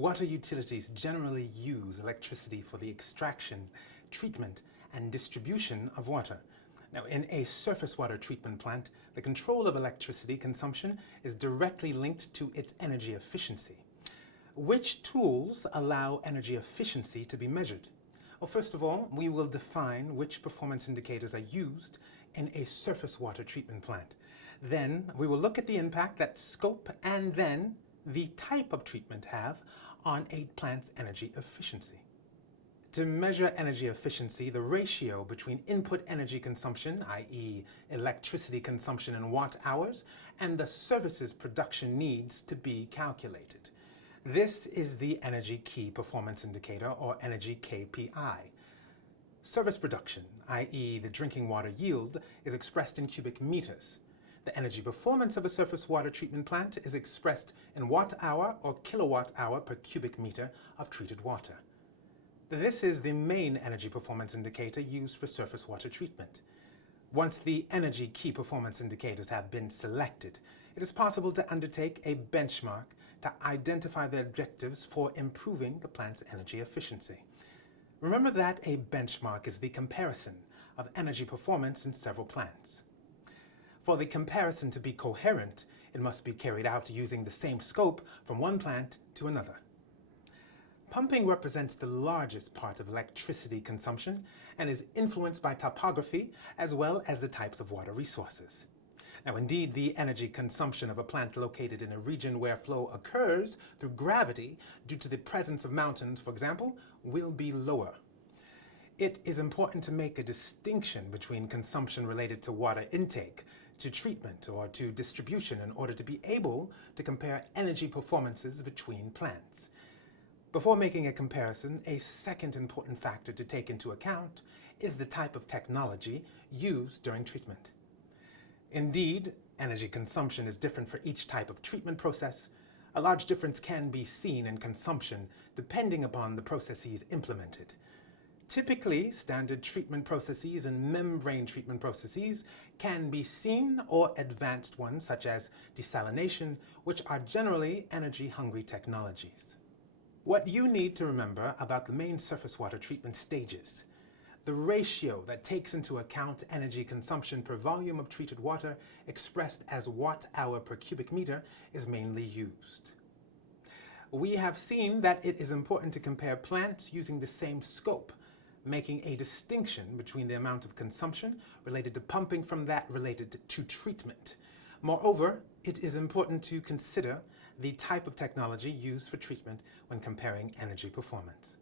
Water utilities generally use electricity for the extraction, treatment, and distribution of water. Now, in a surface water treatment plant, the control of electricity consumption is directly linked to its energy efficiency. Which tools allow energy efficiency to be measured? Well, first of all, we will define which performance indicators are used in a surface water treatment plant. Then we will look at the impact that scope and then the type of treatment have on a plant's energy efficiency. To measure energy efficiency, the ratio between input energy consumption, i.e. electricity consumption in watt-hours, and the services production needs to be calculated. This is the Energy Key Performance Indicator, or Energy KPI. Service production, i.e. the drinking water yield, is expressed in cubic meters. The energy performance of a surface water treatment plant is expressed in watt-hour or kilowatt-hour per cubic meter of treated water. This is the main energy performance indicator used for surface water treatment. Once the Energy Key Performance Indicators have been selected, it is possible to undertake a benchmark to identify the objectives for improving the plant's energy efficiency. Remember that a benchmark is the comparison of energy performance in several plants. For the comparison to be coherent, it must be carried out using the same scope from one plant to another. Pumping represents the largest part of electricity consumption and is influenced by topography as well as the types of water resources. Now, indeed, the energy consumption of a plant located in a region where flow occurs through gravity due to the presence of mountains, for example, will be lower. It is important to make a distinction between consumption related to water intake, to treatment, or to distribution in order to be able to compare energy performances between plants. Before making a comparison, a second important factor to take into account is the type of technology used during treatment. Indeed, energy consumption is different for each type of treatment process. A large difference can be seen in consumption depending upon the processes implemented. Typically, standard treatment processes and membrane treatment processes can be seen, or advanced ones such as desalination, which are generally energy-hungry technologies. What you need to remember about the main surface water treatment stages: the ratio that takes into account energy consumption per volume of treated water expressed as watt-hour per cubic meter is mainly used. We have seen that it is important to compare plants using the same scope, making a distinction between the amount of consumption related to pumping from that related to treatment. Moreover, it is important to consider the type of technology used for treatment when comparing energy performance.